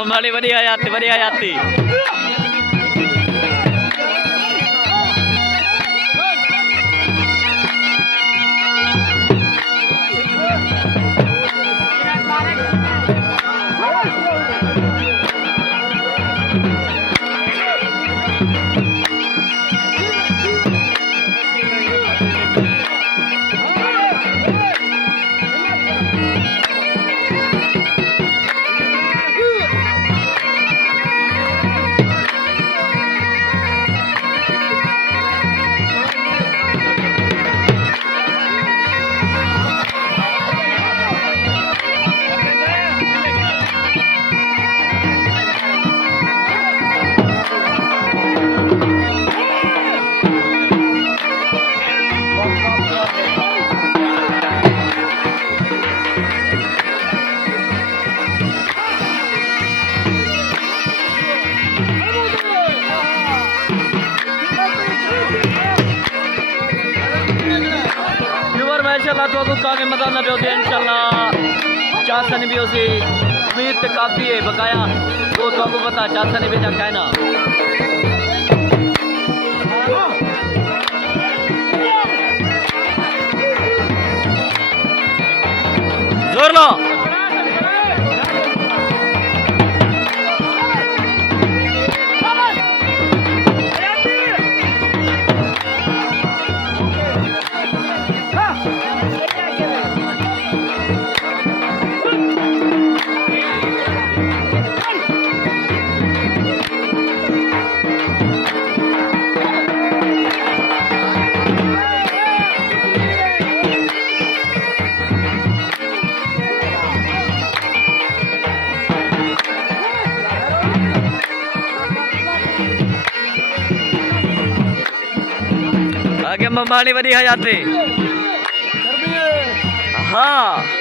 Memali beri hayati, beri hayati. इंशाल्लाह तो दुका के मजा ना पियोसी इंशाल्लाह चासन भी उसी उम्मीद ते काफी है बकाया तो आपको पता चासन भी जा कहना जोर लो आगे ममानी बनी हयाती हाँ